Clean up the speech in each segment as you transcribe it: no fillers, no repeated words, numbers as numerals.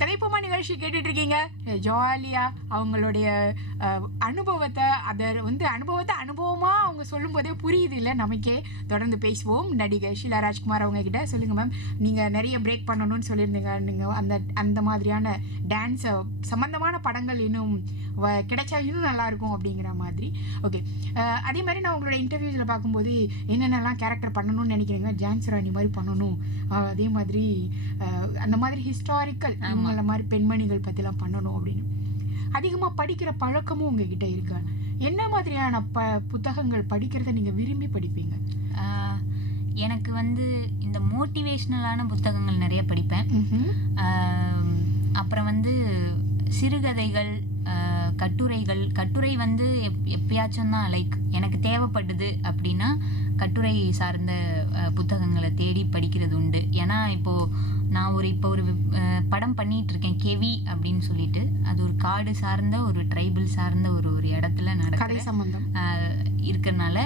கதைப்போமா நிகழ்ச்சி கேட்டுட்டு இருக்கீங்க. ஜாலியா அவங்களுடைய அனுபவத்தை அனுபவமா அவங்க சொல்லும் போதே புரியுது இல்ல நமக்கே. தொடர்ந்து பேசுவோம். நடிகை ஷீலா ராஜ்குமார் அவங்க கிட்ட சொல்லுங்க மேம், நீங்க நிறைய பிரேக் பண்ணணும்னு சொல்லியிருந்தீங்க. நீங்க அந்த மாதிரியான டான்ஸ் சம்பந்தமான படங்கள் இன்னும் கிடைச்சா இன்னும் நல்லா இருக்கும் அப்படிங்கிற மாதிரி. ஓகே, அதே மாதிரி நான் உங்களோட இன்டர்வியூஸில் பார்க்கும்போது என்னென்னலாம் கேரக்டர் பண்ணணும்னு நினைக்கிறீங்க, ஜான்சி ராணி மாதிரி பண்ணணும், அதே மாதிரி அந்த மாதிரி ஹிஸ்டாரிக்கல் இவங்கள மாதிரி பெண்மணிகள் பற்றிலாம் பண்ணணும் அப்படின்னு அதிகமாக படிக்கிற பழக்கமும் உங்ககிட்ட இருக்கு. என்ன மாதிரியான புத்தகங்கள் படிக்கிறத நீங்கள் விரும்பி படிப்பீங்க? எனக்கு இந்த மோட்டிவேஷ்னலான புத்தகங்கள் நிறைய படிப்பேன். அப்புறம் சிறுகதைகள், கட்டுரை எப்பயாச்சும் தான் லைக் எனக்கு தேவைப்படுது அப்படின்னா கட்டுரை சார்ந்த புத்தகங்களை தேடி படிக்கிறது உண்டு. ஏன்னா நான் ஒரு படம் பண்ணிட்டு இருக்கேன், கெவி அப்படின்னு சொல்லிட்டு. அது ஒரு காடு சார்ந்த ஒரு ட்ரைபிள் சார்ந்த ஒரு இடத்துல நடக்கிற சம்பந்தம் இருக்கிறதுனால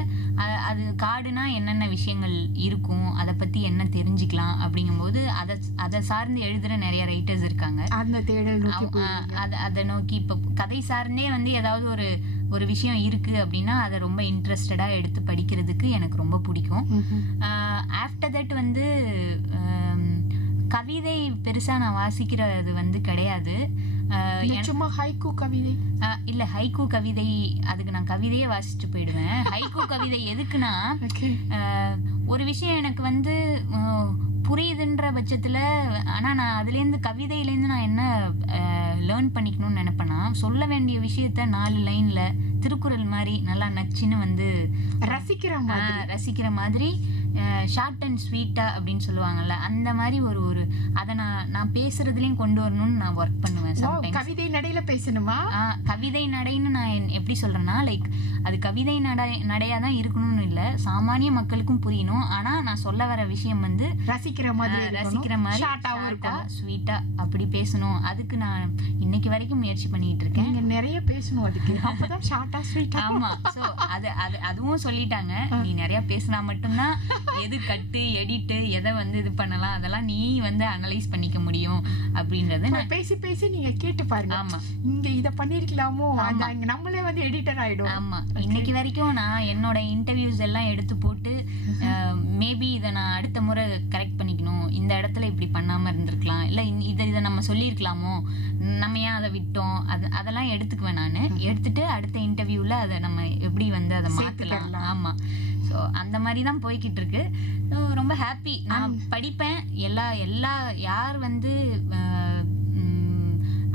அது காடுனா என்னென்ன விஷயங்கள் இருக்கும், அதை பத்தி என்ன தெரிஞ்சுக்கலாம் அப்படிங்கும்போது அதை சார்ந்து எழுதுற நிறைய ரைட்டர்ஸ் இருக்காங்க. அந்த தேடல் அதை நோக்கி இப்போ கதை சார்ந்தே ஏதாவது ஒரு விஷயம் இருக்கு அப்படின்னா அதை ரொம்ப இன்ட்ரெஸ்டடா எடுத்து படிக்கிறதுக்கு எனக்கு ரொம்ப பிடிக்கும். ஆஃப்டர் தட் கவிதை பெருசா நான் வாசிக்கிறது கிடையாது. ஹைக்கூ கவிதை இல்ல, ஹைக்கூ கவிதை அதுக்கு நான் கவிதையே வாசிச்சுட்டு போயிடுவேன். ஹைக்கூ கவிதை எதுக்குன்னா ஒரு விஷயம் எனக்கு புரியுதுன்ற பட்சத்துல, ஆனா நான் அதுலேருந்து கவிதையிலேருந்து நான் என்ன லேர்ன் பண்ணிக்கணும்னு நினைப்பேன்னா, சொல்ல வேண்டிய விஷயத்த 4 லைன்ல திருக்குறள் மாதிரி நல்லா நச்சுன்னு ரசிக்கிற மாதிரி ஷார்ட் அண்ட் ஸ்வீட்டா அப்படின்னு சொல்லுவாங்கல்ல, அந்த மாதிரி ஒரு அதை நான் பேசுறதுலயும் கொண்டு வரணும்னு நான் ஒர்க் பண்ணுவேன். கவிதை நடையில பேசணுமா? கவிதை நடைன்னு நான் எப்படி சொல்றேன்னா, லைக் அது கவிதை நடையா தான் இருக்கணும்னு இல்ல, சாமானிய மக்களுக்கும் புரியணும். ஆனா நான் சொல்ல வர விஷயம் ரசிக்கிற மாதிரி ஸ்வீட்டா அப்படி பேசணும். அதுக்கு நான் இன்னைக்கு வரைக்கும் முயற்சி பண்ணிட்டு இருக்கேன். நிறைய பேசணும் அதுக்கு, அப்பதான் ஷார்ட்டா ஸ்வீட்டா. ஆமா, சோ அதுவும் சொல்லிட்டாங்க, நீ நிறைய பேசினா மட்டும்தான் எது கட்டு எடிட்டு எதை இது பண்ணலாம் அதெல்லாம் நீ அனலைஸ் பண்ணிக்க முடியும் அப்படின்றது. பேசி பேசி நீங்க கேட்டு பாருங்க. ஆமா, இங்க இத பண்ணிருக்கலாமோ, நம்மளே எடிட்டர் ஆயிடும். ஆமா, இன்னைக்கு வரைக்கும் நான் என்னோட இன்டர்வியூஸ் எல்லாம் எடுத்து போட்டு மேபி இதை நான் அடுத்த முறை கரெக்ட் பண்ணிக்கணும், இந்த இடத்துல இப்படி பண்ணாம இருந்திருக்கலாம், இல்ல இதை நம்ம சொல்லியிருக்கலாமோ, நம்ம ஏன் அதை விட்டோம், அதெல்லாம் எடுத்துக்குவேன். நான் எடுத்துட்டு அடுத்த இன்டர்வியூல அதை நம்ம எப்படி அதை மாத்தலாம். ஆமா, ஸோ அந்த மாதிரி தான் போய்கிட்டு இருக்கு. ரொம்ப ஹாப்பி. நான் படிப்பேன். எல்லா யார்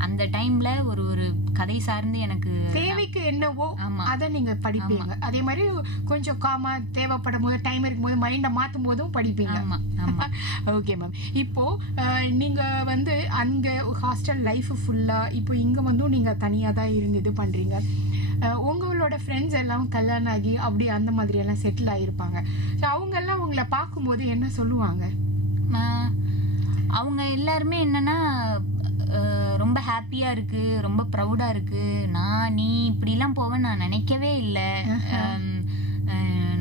அந்த டைம்ல ஒரு கதை சார்ந்து எனக்கு தேவைக்கு என்னவோ அதை நீங்க படிப்பீங்க. அதே மாதிரி கொஞ்சம் காமா தேவைப்படும் போது, டைம் இருக்கும்போது, மைண்டை மாற்றும் போதும் படிப்பீங்க. ஓகே மேம், இப்போ நீங்க அங்க ஹாஸ்டல் லைஃப் ஃபுல்லா, இப்போ இங்க நீங்க தனியா தான் இருந்து இது பண்றீங்க. உங்களோட ஃப்ரெண்ட்ஸ் எல்லாம் கல்யாணம் ஆகி அப்படி அந்த மாதிரி எல்லாம் செட்டில் ஆகிருப்பாங்க. ஸோ அவங்க எல்லாம் உங்களை பார்க்கும்போது என்ன சொல்லுவாங்க? அவங்க எல்லாருமே என்னன்னா ரொம்ப ஹாப்பியா இருக்கு, ரொம்ப ப்ரௌடா இருக்கு, நீ இப்படிலாம் போவேன்னு நான் நினைக்கவே இல்லை,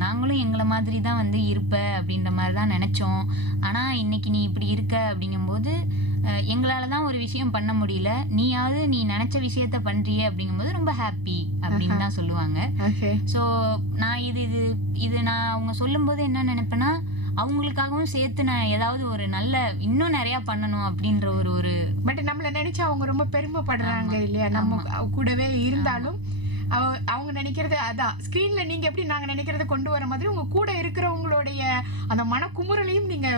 நாங்களும் எங்களை மாதிரி தான் இருப்ப அப்படின்ற மாதிரி தான் நினைச்சோம், ஆனா இன்னைக்கு நீ இப்படி இருக்க அப்படிங்கும்போது எங்களால தான் ஒரு விஷயம் பண்ண முடியல, நீயாவது நீ நினைச்ச விஷயத்த பண்றிய அப்படிங்கும்போது ரொம்ப ஹாப்பி அப்படின்னு தான் சொல்லுவாங்க. ஸோ நான் இது நான் அவங்க சொல்லும் போது என்ன நினைப்பேன்னா, அவங்களுக்காகவும் சேர்த்து நான் ஏதாவது ஒரு நல்ல இன்னும் நிறைய பண்ணணும் அப்படின்ற ஒரு பட் நம்மள நினைச்சு அவங்க ரொம்ப பெருமைப்படுறாங்க இல்லையா, நம்ம கூடவே இருந்தாலும் அவங்க நினைக்கிறது அதான் ஸ்கிரீன்ல நீங்க எப்படி நாங்க நினைக்கிறத கொண்டு வர மாதிரி உங்க கூட இருக்கிறவங்களுடைய அந்த மனக்குமுறலையும் நீங்க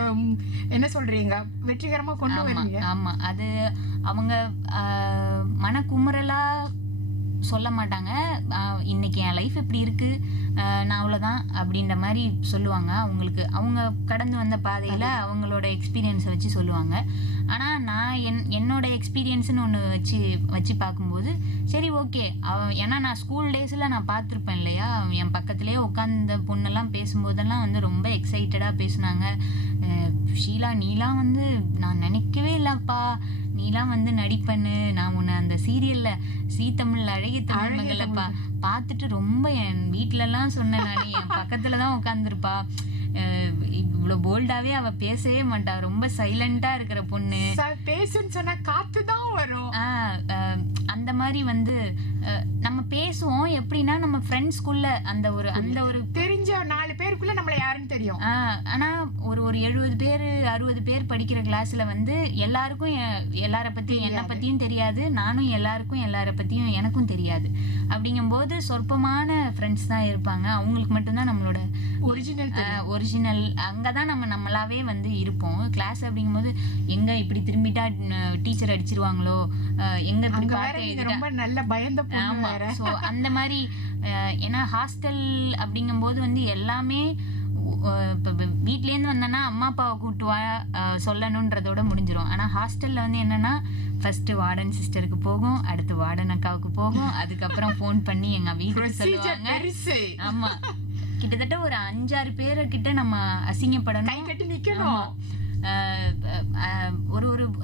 என்ன சொல்றீங்க வெற்றிகரமா கொண்டு வரீங்க. ஆமா, அது அவங்க மனக்குமுறலா சொல்ல மாட்டாங்க. இன்னைக்கு என் லைஃப் இப்படி இருக்கு, நான் அவ்வளோதான் அப்படின்ற மாதிரி சொல்லுவாங்க. அவங்க கடந்து வந்த பாதையில் அவங்களோட எக்ஸ்பீரியன்ஸை வச்சு சொல்லுவாங்க. ஆனால் நான் என்னோட எக்ஸ்பீரியன்ஸ்னு ஒன்று வச்சு பார்க்கும்போது சரி ஓகே, ஏன்னா நான் ஸ்கூல் டேஸில் நான் பார்த்துருப்பேன் இல்லையா, என் பக்கத்துலேயே உட்காந்த பொண்ணெல்லாம் பேசும்போதெல்லாம் ரொம்ப எக்ஸைட்டடாக பேசுனாங்க. ஷீலா நீலாம் நான் நினைக்கவே இல்லைப்பா, நீலாம் நடிப்பண்ணு, நான் உன்னை அந்த சீரியல்ல தமிழ்ல அழகிய தமிழ்ல பார்த்துட்டு ரொம்ப என் வீட்டுலலாம் சொன்னேன், நான் என் பக்கத்துலதான் உட்காந்துருப்பா, இவ்வளவு போல்டாவே அவ பேசவே மாட்டா, ரொம்ப சைலண்டா இருக்கிற பொண்ணு, பேசுன்னு சொன்னா காத்து தான் வரும். அந்த மாதிரி வந்து நம்ம பேசுவோம் எப்படின்னா நம்ம ஃப்ரெண்ட்ஸ்குள்ள அந்த ஒரு தெரிஞ்ச 4 பேருக்குள்ள நம்மள யாருன்னு தெரியும். ஆனா ஒரு 70 பேர் 60 பேர் படிக்கிற கிளாஸ்ல வந்து எல்லாருக்கும் எல்லார பத்தி என்னை பத்தியும் தெரியாது, நானும் எல்லாருக்கும் எல்லார பத்தியும் எனக்கும் தெரியாது. அப்படிங்கும்போது சொற்பமான ஃப்ரெண்ட்ஸ் தான் இருப்பாங்க. அவங்களுக்கு மட்டும்தான் நம்மளோட ஒரிஜினல் அங்கதான் நம்ம நம்மளாவே வந்து இருப்போம். கிளாஸ் அப்படிங்கும்போது எங்க இப்படி திரும்பிட்டா டீச்சர் அடிச்சிருவாங்களோ, எங்க இப்படி பார்த்து ரொம்ப நல்ல பயந்த பொண்ணு வேற. சோ அந்த மாதிரி ஏன்னா ஹாஸ்டல் அப்படிங்கும்போது வந்து எல்லாமே இப்போ வீட்லேருந்து வந்தேன்னா அம்மா அப்பாவை கூப்பிட்டு வா சொல்லணுன்றதோட முடிஞ்சிடும். ஆனால் ஹாஸ்டலில் வந்து என்னன்னா ஃபர்ஸ்ட் வார்டன் சிஸ்டருக்கு போகும், அடுத்து வார்டன் அக்காவுக்கு போகும், அதுக்கப்புறம் ஃபோன் பண்ணி எங்கள் வீட்டுக்கு சொல்லுவாங்க. ஆமாம், கிட்டத்தட்ட ஒரு 5-6 பேர்கிட்ட நம்ம அசிங்கப்படணும், கட்டி நிற்கணும்.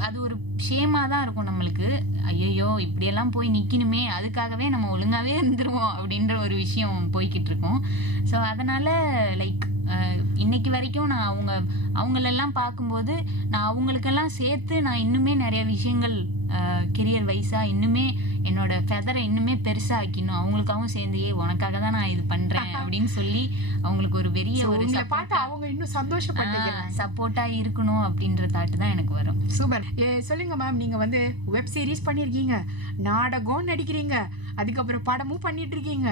அது ஒரு ஷேமா தான் இருக்கும் நம்மளுக்கு. ஐயோ இப்படியெல்லாம் போய் நிக்கணுமே, அதுக்காகவே நம்ம ஒழுங்காவே இருந்துருவோம் அப்படின்ற ஒரு விஷயம் போய்கிட்டு இருக்கோம். ஸோ அதனால லைக் இன்னைக்கு வரைக்கும் நான் அவங்களெல்லாம் பார்க்கும்போது நான் அவங்களுக்கெல்லாம் சேர்த்து நான் இன்னுமே நிறைய விஷயங்கள் கெரியர் வைஸா இன்னுமே என்னோட ஃபெதரை இன்னுமே பெருசா ஆக்கணும். அவங்களுக்காகவும் சேர்ந்து உனக்காக தான் நான் இது பண்றேன் அப்படின்னு சொல்லி அவங்களுக்கு ஒரு பெரிய ஒரு அவங்க இன்னும் சந்தோஷப்பட்டு சப்போர்ட்டா இருக்கணும் அப்படின்ற தாட்டு தான் எனக்கு வரும். சூப்பர். சொல்லுங்க மேம், நீங்க வந்து வெப் சீரிஸ் பண்ணிருக்கீங்க, நாடகம் நடிக்கிறீங்க, அதுக்கப்புறம் படமும் பண்ணிட்டு இருக்கீங்க,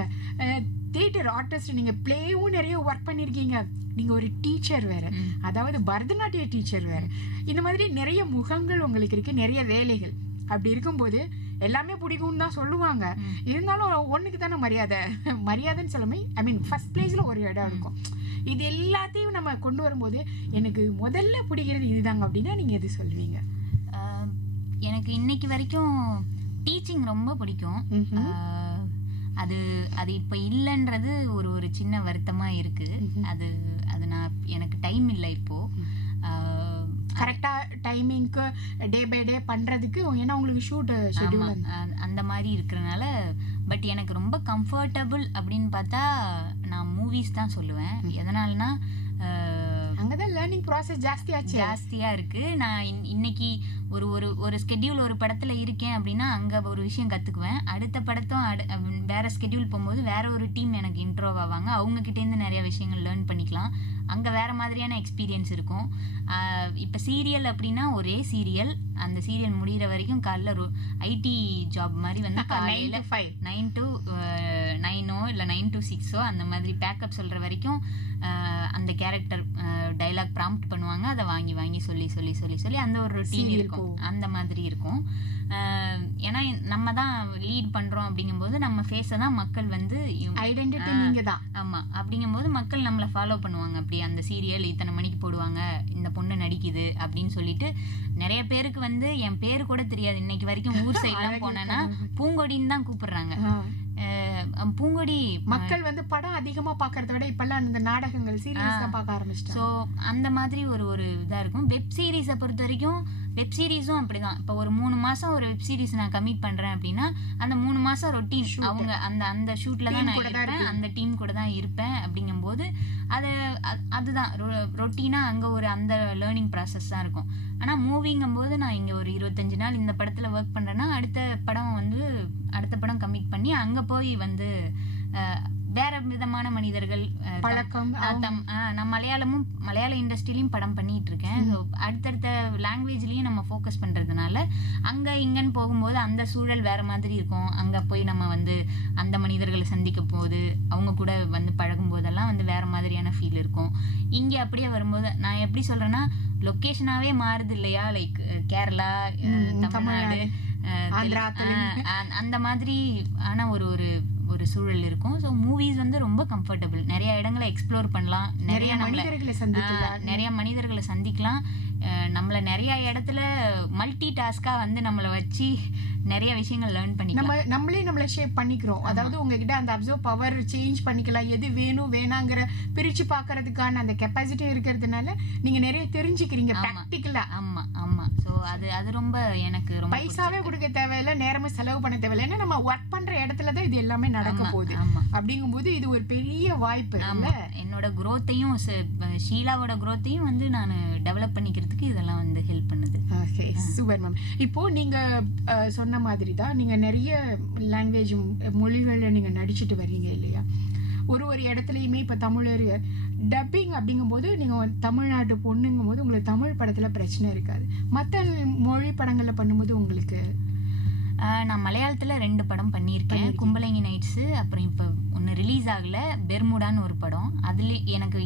தியேட்டர் ஆர்டிஸ்ட், நீங்க பிளேவும் நிறைய ஒர்க் பண்ணிருக்கீங்க, நீங்க ஒரு டீச்சர் வேற, அதாவது பரதநாட்டிய டீச்சர் வேற. இந்த மாதிரி நிறைய முகங்கள் உங்களுக்கு இருக்கு, நிறைய வேலைகள். அப்படி இருக்கும்போது எல்லாமே பிடிக்கும்னு தான் சொல்லுவாங்க. இருந்தாலும் ஒண்ணுக்கு தானே மரியாதைன்னு சொல்லாம ஐ மீன் ஃபர்ஸ்ட் பிளேஸ்ல ஒரு இடம் இருக்கும். இது எல்லாத்தையும் நம்ம கொண்டு வரும்போது எனக்கு முதல்ல பிடிக்கிறது இதுதாங்க அப்படின்னா நீங்க எது சொல்லுவீங்க? எனக்கு இன்னைக்கு வரைக்கும் டீச்சிங் ரொம்ப பிடிக்கும். அது இப்ப இல்லைன்றது ஒரு சின்ன வருத்தமா இருக்கு. அது எனக்கு டைம் இல்லை இப்போ கரெக்டா டைமிங்க்கு டே பை டே பண்றதுக்கு. ஏன்னா உங்களுக்கு ஷூட் ஷெட்யூல் அந்த மாதிரி இருக்கிறனால. பட் எனக்கு ரொம்ப கம்ஃபர்டபுள் அப்படின்னு பார்த்தா நான் மூவிஸ் தான் சொல்லுவேன். எதனாலனா அங்கதான் லேர்னிங் ப்ராசஸ் ஜாஸ்தியா இருக்கு. நான் இன்னைக்கு ஒரு ஸ்கெட்யூல் ஒரு படத்துல இருக்கேன் அப்படின்னா அங்க ஒரு விஷயம் கத்துக்குவேன். அடுத்த படத்தும் வேற ஸ்கெட்யூல் போகும்போது வேற ஒரு டீம் எனக்கு இன்ட்ரோவ் ஆவாங்க, அவங்க கிட்ட இருந்து நிறைய விஷயங்கள் லேர்ன் பண்ணிக்கலாம். அங்க வேற மாதிரியான எக்ஸ்பீரியன்ஸ் இருக்கும். இப்ப சீரியல் அப்படின்னா ஒரே சீரியல், அந்த சீரியல் முடிகிற வரைக்கும் காலைல ஐடி ஜாப் மாதிரி வந்து காலையில 9 to 9 இல்லை 9 to 6 அந்த மாதிரி பேக்கப் சொல்ற வரைக்கும் அந்த கேரக்டர் டைலாக் ப்ராம்ப்ட் பண்ணுவாங்க, அதை வாங்கி வாங்கி சொல்லி அந்த ஒரு ரொட்டீன் இருக்கும். அந்த மாதிரி இருக்கும். ஏன்னா நம்ம தான் லீட் பண்றோம் அப்படிங்கும்போது நம்ம ஃபேஸை தான் மக்கள் வந்து ஐடென்டிட்டி நீங்க தான். ஆமா, அப்படிங்கும்போது மக்கள் நம்மளை ஃபாலோ பண்ணுவாங்க. அப்படி அந்த சீரியல் இத்தனை மணிக்கு போடுவாங்க, இந்த பொண்ணு நடிக்குது அப்படின்னு சொல்லிட்டு நிறைய பேருக்கு வந்து என் பேரு கூட தெரியாது. இன்னைக்கு வரைக்கும் ஊர் சைட்லாம் போனேன்னா பூங்கொடின்னு தான் கூப்பிடுறாங்க. பூங்கொடி மக்கள் வந்து படம் அதிகமா பாக்குறத விட இப்பெல்லாம் இந்த நாடகங்கள் சீரியஸ் தான் பார்க்க ஆரம்பிச்சிட்டாங்க. சோ அந்த மாதிரி ஒரு இதா இருக்கும். வெப் சீரிஸை பொறுத்த வரைக்கும் வெப் சீரிஸும் அப்படிதான். இப்போ ஒரு 3 மாசம் ஒரு வெப் சீரிஸ் நான் கமிட் பண்றேன் அப்படின்னா அந்த 3 மாசம் ரொட்டீன் அவங்க அந்த ஷூட்ல தான் நான் இருப்பேன், அந்த டீம் கூட தான் இருப்பேன். அப்படிங்கும்போது அதுதான் ரொட்டீனா அங்க அந்த லேர்னிங் ப்ராசஸ் தான் இருக்கும். ஆனா மூவிங்கும் போது நான் இங்க ஒரு 25 நாள் இந்த படத்துல ஒர்க் பண்றேன்னா அடுத்த படம் கமிட் பண்ணி அங்க போய் வந்து வேற விதமான மனிதர்கள் பழக்கம். நான் மலையாள இண்டஸ்ட்ரியிலையும் படம் பண்ணிட்டு இருக்கேன். அடுத்தடுத்த லாங்குவேஜ்லயும் நம்ம ஃபோக்கஸ் பண்றதுனால அங்க இங்கன்னு போகும்போது அந்த சூழல் வேற மாதிரி இருக்கும். அங்க போய் நம்ம வந்து அந்த மனிதர்களை சந்திக்க போது அவங்க கூட வந்து பழகும் போதெல்லாம் வந்து வேற மாதிரியான ஃபீல் இருக்கும். இங்க அப்படியே வரும்போது நான் எப்படி சொல்றேன்னா லொக்கேஷனாவே மாறுது இல்லையா, லைக் கேரளா, தமிழ்நாடு, அந்த மாதிரி ஆனா ஒரு சூழல் இருக்கும். ஸோ மூவிஸ் வந்து ரொம்ப கம்ஃபர்டபுள், நிறைய இடங்களை எக்ஸ்ப்ளோர் பண்ணலாம், நிறைய மனிதர்களை சந்திக்கலாம். நம்மளை நிறைய இடத்துல மல்டி டாஸ்கா வந்து நம்மளை வச்சு நிறைய விஷயங்கள் லேர்ன் பண்ணிக்கலாம். நம்மளே ஷேப் பண்ணிக்கிறோம். அதாவது உங்ககிட்ட அந்த அப்சர்வ் பவர் சேஞ்ச் பண்ணிக்கலாம். எது வேணும் வேணாங்கிற பிரிச்சு பாக்குறதுக்கான அந்த கெப்பாசிட்டி இருக்கிறதுனால நீங்க நிறைய தெரிஞ்சுக்கிறீங்க பிராக்டிகலா. ஆமா ஆமா. சோ அது ரொம்ப எனக்கு ரொம்ப பைசாவே கொடுக்க தேவையில்லை, நேரமே செலவு பண்ண தேவையில்லை. ஏன்னா நம்ம ஒர்க் பண்ற இடத்துலதான் இது எல்லாமே நடக்க போகுது. அப்படிங்கும்போது இது ஒரு பெரிய வாய்ப்பு. என்னோட growth-ஐயும் ஷீலாவோட growth-ஐயும் வந்து நான் டெவலப் பண்ணிக்கிறதுக்கு இதெல்லாம் வந்து ஹெல்ப் பண்ணுது. Okay, super ma'am. இப்போ நீங்க சொன்ன மாதிரி தான் நீங்க நிறைய லாங்குவேஜ் மொழிகளில் நீங்க நடிச்சிட்டு வர்றீங்க இல்லையா? ஒரு இடத்துலையுமே இப்போ தமிழ் டப்பிங் அப்படிங்கும்போது நீங்கள் தமிழ்நாட்டு பொண்ணுங்கும் போது உங்களுக்கு தமிழ் படத்தில் பிரச்சனை இருக்காது. மற்ற மொழி படங்களில் பண்ணும்போது உங்களுக்கு? நான் மலையாளத்துல 2 படம் பண்ணியிருக்கேன். கும்பலங்கி நைட்ஸு, அப்புறம் இப்போ ஒன்று ரிலீஸ் ஆகல, பெர்முடான்னு ஒரு படம். அதுல எனக்கு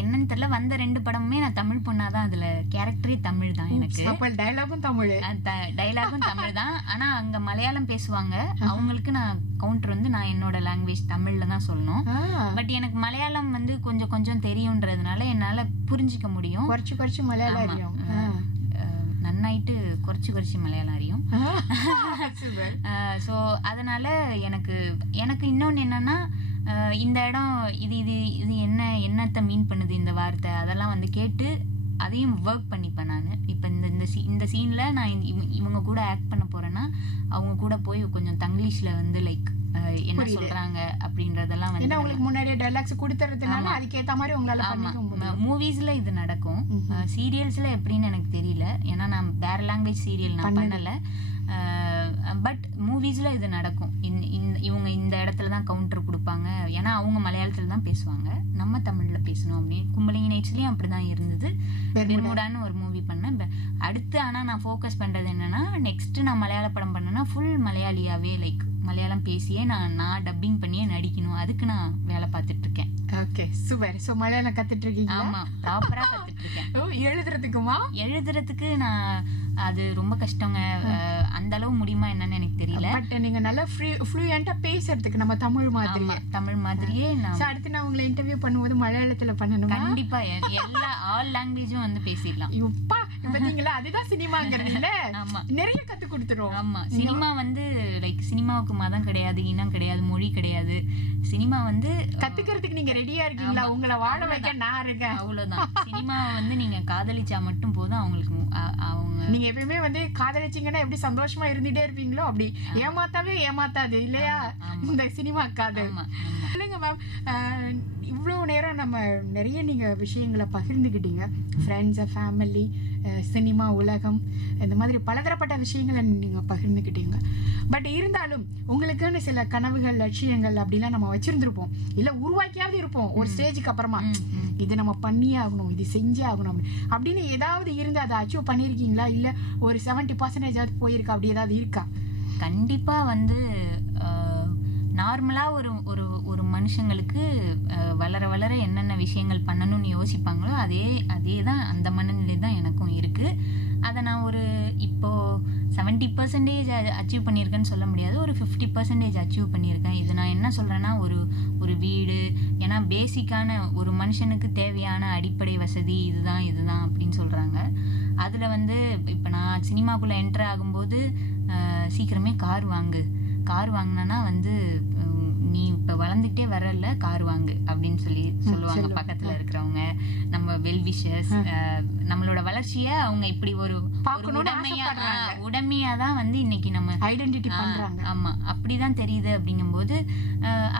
என்னன்னு தெரியல, வந்த 2 படமுமே நான் தமிழ் பொண்ணாதான். அதுல கேரக்டரே தமிழ் தான். எனக்கு டைலாகும் தமிழ் தான். ஆனா அங்க மலையாளம் பேசுவாங்க. அவங்களுக்கு நான் கவுண்டர் வந்து நான் என்னோட லாங்குவேஜ் தமிழ்ல தான் சொல்லணும். பட் எனக்கு மலையாளம் வந்து கொஞ்சம் கொஞ்சம் தெரியும்ன்றதுனால என்னால புரிஞ்சிக்க முடியும். குறைச்சு மலையாளம் நன்னாயிட்டு குறைச்சி மலையாளம் அறியும். ஸோ அதனால எனக்கு இன்னொன்று என்னன்னா, இந்த இடம் இது என்னத்தை மீன் பண்ணுது இந்த வார்த்தை, அதெல்லாம் வந்து கேட்டு அதையும் ஒர்க் பண்ணிப்பேன் நான். இப்போ இந்த சீனில் நான் இவங்க கூட ஆக்ட் பண்ண போகிறேன்னா அவங்க கூட போய் கொஞ்சம் தங்கிலீஷில் வந்து லைக் என்ன சொல்றாங்க அப்படின்றதெல்லாம் வந்து உங்களுக்கு முன்னாடியே டைலாக்ஸ் கொடுத்துறதுனால அதுக்கேற்ற மாதிரி உங்களால மூவிஸ்ல இது நடக்கும். சீரியல்ஸ்ல எப்படின்னு எனக்கு தெரியல, ஏன்னா நான் வேற லாங்குவேஜ் சீரியல் நான் பண்ணல. பட் மூவிஸ்ல இது நடக்கும். இவங்க இந்த இடத்துல தான் கவுண்டர் கொடுப்பாங்க, ஏன்னா அவங்க மலையாளத்துல தான் பேசுவாங்க, நம்ம தமிழ்ல பேசணும் அப்படின்னு. கும்பலிங்கி நைட்ஸ்லயும் அப்படிதான் இருந்தது. பெர்முடான்னு ஒரு மூவி பண்ணேன். அடுத்து ஆனா நான் ஃபோக்கஸ் பண்றது என்னன்னா, நெக்ஸ்ட் நான் மலையாள படம் பண்ணேன்னா ஃபுல் மலையாளியாவே லைக் மலையாளம் பேசியே நான் டப்பிங் பண்ணியே நடிக்கணும். அதுக்கு நான் வேலை பார்த்துட்டு இருக்கேன். Okay, super. சோ மலையாளம் கத்துட்டு இருக்கீங்க? ஆமா, ப்ராப்பரா கத்துட்டு இருக்கேன். எழுதுறதுக்கு நான் அது ரொம்ப கஷ்டங்க. அந்த அளவு முடியுமா என்னன்னு எனக்கு தெரியல. பட் நீங்க நல்லா ஃப்ளூயண்டா பேசுறதுக்கு நம்ம தமிழ் மாதிரியே நான் அடுத்து நான் உங்களை இன்டர்வியூ பண்ணும்போது மலையாளத்துல பண்ணணும். கண்டிப்பா எல்லா ஆல் லாங்குவேஜும் வந்து பேசிடலாம். இப்பா பாத்தீங்களா, அதுதான் சினிமாங்கிறதுல நிறைய கத்து கொடுத்துரும். ஆமா, சினிமா வந்து லைக் சினிமாவுக்கு மதம் கிடையாது, இனம் கிடையாது, மொழி கிடையாது. சினிமா வந்து கத்துக்கிறதுக்கு நீங்க ரெடியா இருக்கீங்களா? உங்களை வாழ வைக்க நான் இருக்கேன், அவ்வளவுதான். சினிமாவை வந்து நீங்க காதலிச்சா மட்டும் போதும். அவங்களுக்கு நீங்க எப்பயுமே வந்து காதலிச்சீங்கன்னா எப்படி சந்தோஷமா இருந்துட்டே இருப்பீங்களோ அப்படி ஏமாத்தாது இல்லையா இந்த சினிமா காதல். சொல்லுங்க மேம், இவ்வளவு நேரம் நம்ம நிறைய நீங்க விஷயங்களை பகிர்ந்துக்கிட்டீங்க. ஃப்ரெண்ட்ஸ், ஃபேமிலி, சினிமா, உலகம், இந்த மாதிரி பலதரப்பட்ட விஷயங்களை நீங்க பகிர்ந்துக்கிட்டீங்க. பட் இருந்தாலும் உங்களுக்குன்னு சில கனவுகள், லட்சியங்கள் அப்படிலாம் நம்ம வச்சிருந்திருப்போம், இல்ல உருவாக்கியாவது இருப்போம் ஒரு ஸ்டேஜுக்கு அப்புறமா. இது நம்ம பண்ணியே ஆகணும், இது செஞ்சே ஆகணும் அப்படின்னு ஏதாவது இருந்து அதை அச்சீவ் பண்ணிருக்கீங்களா? இல்ல ஒரு 70% போயிருக்கா, அப்படி ஏதாவது இருக்கா? கண்டிப்பா வந்து நார்மலா ஒரு மனுஷங்களுக்கு வளர என்னென்ன விஷயங்கள் பண்ணணும்னு யோசிப்பாங்களோ அதே தான், அந்த மனநிலை தான் எனக்கும் இருக்கு. அதை நான் இப்போ 70% அச்சீவ் பண்ணியிருக்கேன்னு சொல்ல முடியாது, ஒரு 50% அச்சீவ் பண்ணியிருக்கேன். இது நான் என்ன சொல்றேன்னா, ஒரு வீடு, ஏன்னா பேசிக்கான ஒரு மனுஷனுக்கு தேவையான அடிப்படை வசதி இதுதான் அப்படின்னு சொல்றாங்க. அதுல வந்து இப்போ நான் சினிமாக்குள்ள என்டர் ஆகும்போது சீக்கிரமே கார் வாங்கினா வந்து நீ இப்ப வளர்ந்துட்டே வரல, கார் வாங்கு அப்படின்னு சொல்லுவாங்க பக்கத்துல இருக்கிறவங்க, நம்ம வெல்விஷர்ஸ். நம்மளோட வளர்ச்சிய அவங்க இப்படி ஒரு உடமையாதான் வந்து இன்னைக்கு நம்ம ஐடென்டிட்டி பண்றாங்க. ஆமா, அப்படிதான் தெரியுது. அப்படிங்கும்போது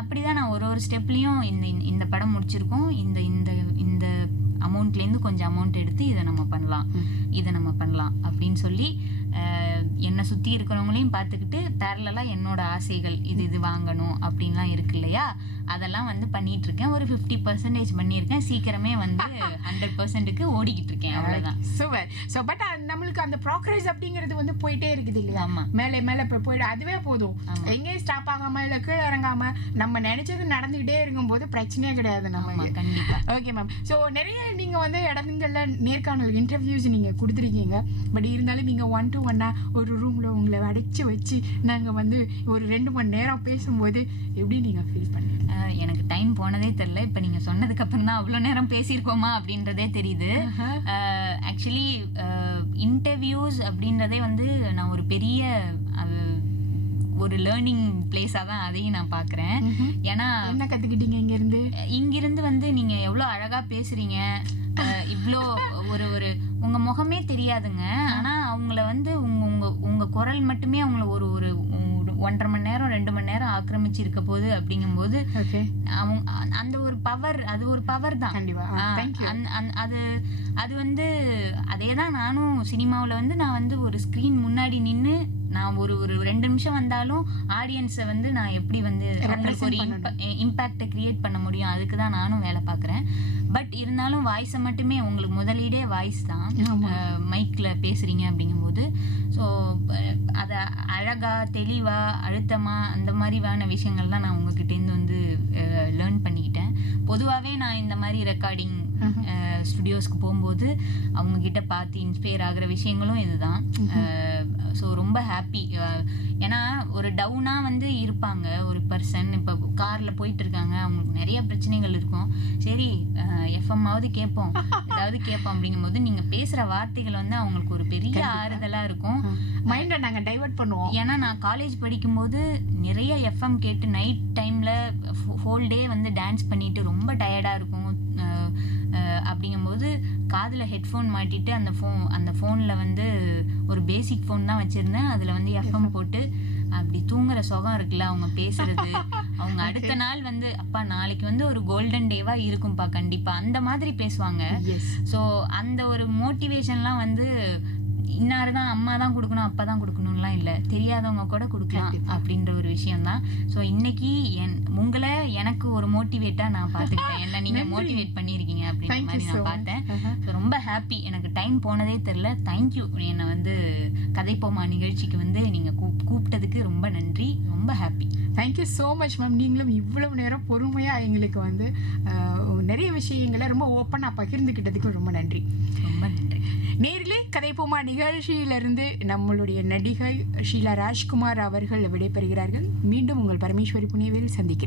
அப்படிதான் நான் ஒரு ஸ்டெப்லயும் இந்த படம் முடிச்சிருக்கோம், இந்த அமௌண்ட்ல இருந்து கொஞ்சம் அமௌண்ட் எடுத்து இதை நம்ம பண்ணலாம் அப்படின்னு சொல்லி என்னை சுத்தி இருக்கிறவங்களையும் பார்த்துக்கிட்டு பேரலா என்னோட ஆசைகள் இது வாங்கணும் அப்படின்லாம் இருக்கு இல்லையா, அதெல்லாம் வந்து பண்ணிட்டு இருக்கேன். ஒரு 50% பண்ணியிருக்கேன். சீக்கிரமே வந்து 100%க்கு ஓடிக்கிட்டு இருக்கேன். அவ்வளவுதான். சூப்பர். சோ பட் நம்மளுக்கு அந்த ப்ரோக்ரஸ் அப்படிங்கிறது வந்து போயிட்டே இருக்குது இல்லையா? மேலே போயிடு, அதுவே போதும். எங்கேயும் ஸ்டாப் ஆகாம இல்ல கீழே இறங்காம நம்ம நினைச்சது நடந்துகிட்டே இருக்கும் போது பிரச்சனையே கிடையாது நம்ம. கண்டிப்பா. Okay ma'am. சோ நிறைய நீங்க வந்து இடங்கள்ல நேர்காணல் இன்டர்வியூஸ் நீங்க கொடுத்துருக்கீங்க. பட் இருந்தாலும் நீங்க 1-to-1 ஒரு ரூம்ல உங்களை அடைச்சு வச்சு நாங்க வந்து ஒரு 2 மணி நேரம் பேசும்போது எப்படி நீங்க ஃபீல் பண்ணீங்க? எனக்கு டைம் போனதே தெரியல. இப்ப நீங்க சொன்னதுக்கு அப்புறம் தான் அவ்வளவு நேரம் பேசியிருக்கோமா அப்படின்றதே தெரியுது. ஆக்சுவலி இன்டர்வியூ இன்டர்வியூஸ் அப்படின்றதே வந்து நான் ஒரு பெரிய ஒரு லேர்னிங் பிளேஸாக தான் அதையும் நான் பார்க்குறேன். ஏன்னா என்ன கற்றுக்கிட்டீங்க இங்கேருந்து? இங்கிருந்து வந்து நீங்கள் எவ்வளோ அழகாக பேசுகிறீங்க, இவ்வளோ ஒரு ஒரு உங்கள் முகமே தெரியாதுங்க. ஆனால் அவங்கள வந்து உங்கள் குரல் மட்டுமே அவங்கள ஒரு ஒரு 1.5 மணி நேரம் 2 மணி நேரம் ஆக்கிரமிச்சு இருக்க போது அப்படிங்கும்போது அவங்க அந்த ஒரு பவர், அது ஒரு பவர் தான். அது அது வந்து அதே தான் நானும் சினிமாவில் வந்து நான் வந்து ஒரு ஸ்க்ரீன் முன்னாடி நின்று நான் ஒரு 2 நிமிஷம் வந்தாலும் ஆடியன்ஸை வந்து நான் எப்படி வந்து அவங்களுக்கு ஒரு இம்பேக்டை கிரியேட் பண்ண முடியும், அதுக்கு தான் நானும் வேலை பார்க்குறேன். பட் இருந்தாலும் வாய்ஸை மட்டுமே, உங்களுக்கு முதலீடே வாய்ஸ் தான், மைக்கில் பேசுகிறீங்க அப்படிங்கும்போது. ஸோ அதை அழகாக தெளிவாக அழுத்தமாக அந்த மாதிரியான விஷயங்கள்லாம் நான் உங்ககிட்டேருந்து வந்து லேர்ன் பண்ணிக்கிட்டேன். பொதுவாகவே நான் இந்த மாதிரி ரெக்கார்டிங் ஸ்டுடியோஸ்க்கு போகும்போது அவங்கக்கிட்ட பார்த்து இன்ஸ்பயர் ஆகிற விஷயங்களும் இதுதான். ஸோ ரொம்ப ஹாப்பி. ஏன்னா ஒரு டவுனாக வந்து இருப்பாங்க ஒரு பர்சன், இப்போ காரில் போயிட்டு இருக்காங்க, அவங்களுக்கு நிறைய பிரச்சனைகள் இருக்கும். சரி எஃப்எம்மாவது கேட்போம், ஏதாவது கேட்போம் அப்படிங்கும்போது நீங்கள் பேசுகிற வார்த்தைகள் வந்து அவங்களுக்கு ஒரு பெரிய ஆறுதலாக இருக்கும். மைண்டை நாங்கள் டைவர்ட் பண்ணுவோம். ஏன்னா நான் காலேஜ் படிக்கும்போது நிறைய எஃப்எம் கேட்டு நைட் டைமில் ஹோல் டே வந்து டான்ஸ் பண்ணிட்டு ரொம்ப டயர்டாக இருக்கும். அப்படிங்கும்போது காதில் ஹெட்ஃபோன் மாட்டிட்டு அந்த ஃபோனில் வந்து ஒரு பேசிக் ஃபோன் தான் வச்சுருந்தேன். அதில் வந்து எஃப்எம் போட்டு அப்படி தூங்குற சுகம் இருக்குல்ல, அவங்க பேசுறது, அவங்க அடுத்த நாள் வந்து அப்பா நாளைக்கு வந்து ஒரு கோல்டன் டேவாக இருக்கும்பா கண்டிப்பாக, அந்த மாதிரி பேசுவாங்க. ஸோ அந்த ஒரு மோட்டிவேஷன்லாம் வந்து இன்னாரு தான் அம்மா தான் கொடுக்கணும் அப்பா தான் கொடுக்கணும்லாம் இல்லை, தெரியாதவங்க கூட கொடுக்கலாம் அப்படின்ற ஒரு விஷயம்தான். ஸோ இன்னைக்கு உங்களை எனக்கு ஒரு மோட்டிவேட்டாக நான் பார்த்துக்கிட்டேன், என்ன நீங்கள் மோட்டிவேட் பண்ணியிருக்கீங்க அப்படின்ற மாதிரி நான் பார்த்தேன். ஸோ ரொம்ப ஹாப்பி, எனக்கு டைம் போனதே தெரில. தேங்க்யூ, என்னை வந்து கதைப்போமா நிகழ்ச்சிக்கு வந்து நீங்கள் கூப்பிட்டதுக்கு ரொம்ப நன்றி, ரொம்ப happy. Thank you so much ma'am. நீங்களும் இவ்வளவு நேரம் பொறுமையாக எங்களுக்கு வந்து நிறைய விஷயங்களை ரொம்ப ஓப்பனாக பகிர்ந்துக்கிட்டதுக்கு ரொம்ப நன்றி. ரொம்ப நன்றி. நேரிலே கதைப்போமா நிகழ்ச்சியிலிருந்து நம்மளுடைய நடிகை ஷீலா ராஜ்குமார் அவர்கள் விடைபெறுகிறார்கள். மீண்டும் உங்கள் பரமேஸ்வரி புனியவில் சந்திக்கிறேன்.